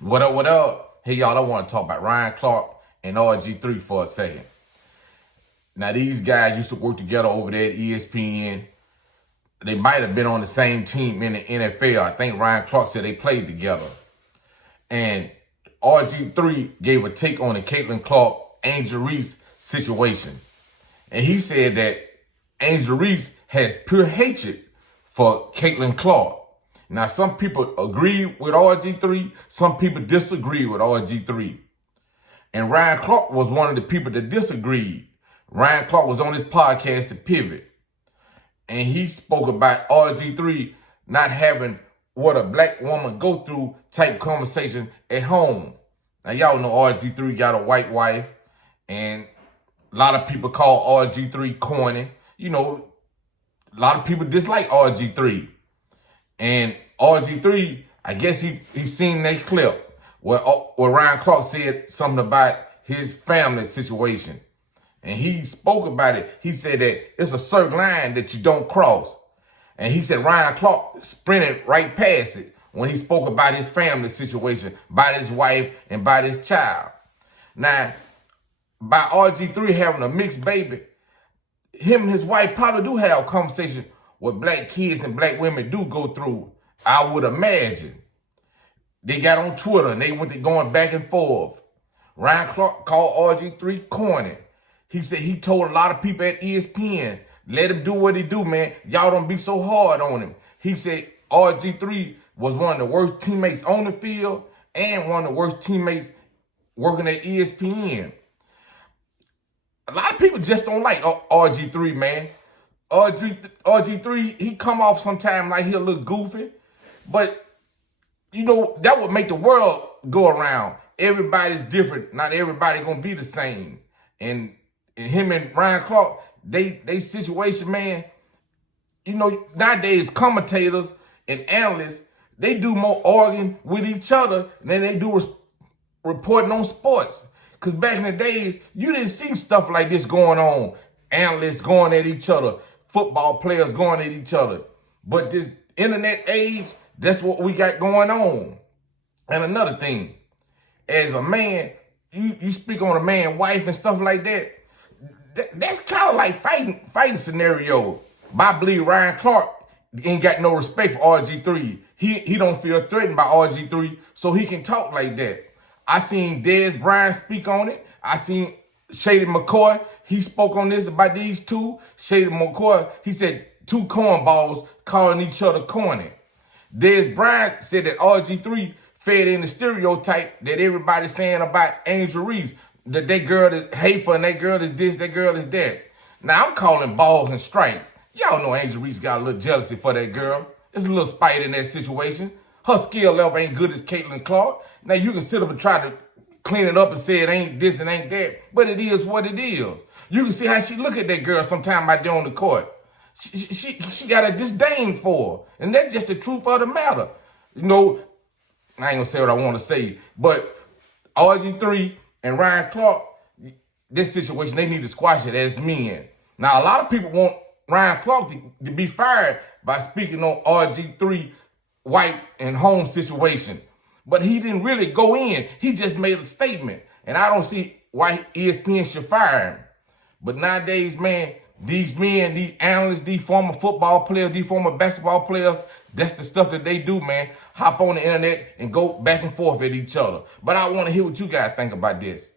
What up, what up? Hey, y'all, I want to talk about Ryan Clark and RG3 for a second. Now, these guys used to work together over there at ESPN. They might have been on the same team in the NFL. I think Ryan Clark said they played together. And RG3 gave a take on the Caitlin Clark, Angel Reese situation. And he said that Angel Reese has pure hatred for Caitlin Clark. Now, some people agree with RG3, some people disagree with RG3. And Ryan Clark was one of the people that disagreed. Ryan Clark was on his podcast, The Pivot, and he spoke about RG3 not having what a black woman go through type conversation at home. Now, y'all know RG3 got a white wife, and a lot of people call RG3 corny. You know, a lot of people dislike RG3. And RG3, I guess he seen that clip where Ryan Clark said something about his family situation. And he spoke about it. He said that it's a certain line that you don't cross. And he said Ryan Clark sprinted right past it when he spoke about his family situation, about his wife and about his child. Now, by RG3 having a mixed baby, him and his wife probably do have a conversation what black kids and black women do go through, I would imagine. They got on Twitter and they went to going back and forth. Ryan Clark called RG3 corny. He said he told a lot of people at ESPN, let him do what he do, man. Y'all don't be so hard on him. He said RG3 was one of the worst teammates on the field and one of the worst teammates working at ESPN. A lot of people just don't like RG3, man. RG3, he come off sometime like he a little goofy, but you know, that would make the world go around. Everybody's different. Not everybody gonna be the same. And him and Ryan Clark, they situation, man, you know, nowadays commentators and analysts, they do more arguing with each other than they do reporting on sports. Because back in the days, you didn't see stuff like this going on. Analysts going at each other, football players going at each other. But this internet age, that's what we got going on. And another thing, as a man, you speak on a man's wife and stuff like that, that's kind of like fighting scenario. But I believe Ryan Clark ain't got no respect for RG3. He don't feel threatened by RG3, so he can talk like that. I seen Dez Bryant speak on it. I seen Shady McCoy, he spoke on this about these two. Shady McCoy, he said two cornballs calling each other corny. Dez Bryant said that RG3 fed in the stereotype that everybody's saying about Angel Reese. That girl is hateful and that girl is this, that girl is that. Now, I'm calling balls and strikes. Y'all know Angel Reese got a little jealousy for that girl. There's a little spite in that situation. Her skill level ain't good as Caitlin Clark. Now, you can sit up and try to clean it up and say it ain't this and ain't that, but it is what it is. You can see how she look at that girl sometime out there on the court. She got a disdain for her, and that's just the truth of the matter. You know, I ain't gonna say what I want to say, but RG3 and Ryan Clark, this situation, they need to squash it as men. Now, a lot of people want Ryan Clark to be fired by speaking on RG3 white and home situation. But he didn't really go in. He just made a statement. And I don't see why ESPN should fire him. But nowadays, man, these men, these analysts, these former football players, these former basketball players, that's the stuff that they do, man. Hop on the internet and go back and forth at each other. But I want to hear what you guys think about this.